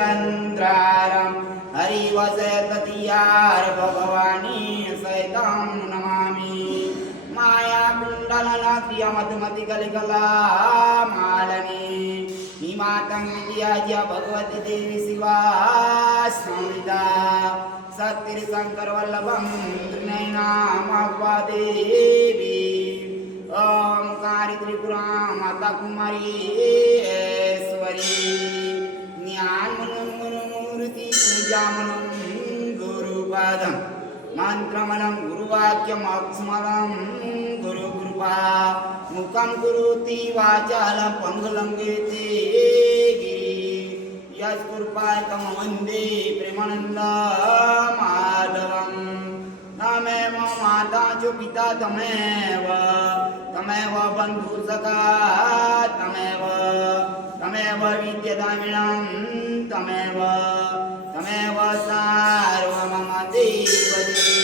चन्द्रारं हरिवसततियार भगवानी सहितं नमामि मायाकुण्डलनाक्रियमधुमतिकलिकला मालनी हिमातं विद्याज्य भगवती देवी शिवा संविदा शक्तिर्शङ्करवल्लभं त्रिनयनामह्वा देवी ओंकारी त्रिपुरा माता कुमारी ऐश्वरी ज्ञानमूर्ति पूजामनं गुरुपादं मंत्रमनं गुरुवाक्यम् अक्ष्मलं गुरुकृपा मुखं करोति वाचालं पङ्गुलं गिरिति यस्कृपाय तं वन्दे प्रेमानन्दमाधवं तमेव माता च पिता तमेव बन्धु सखा तमेव विद्यदामिनं तमेव सार्वमम देवदेव।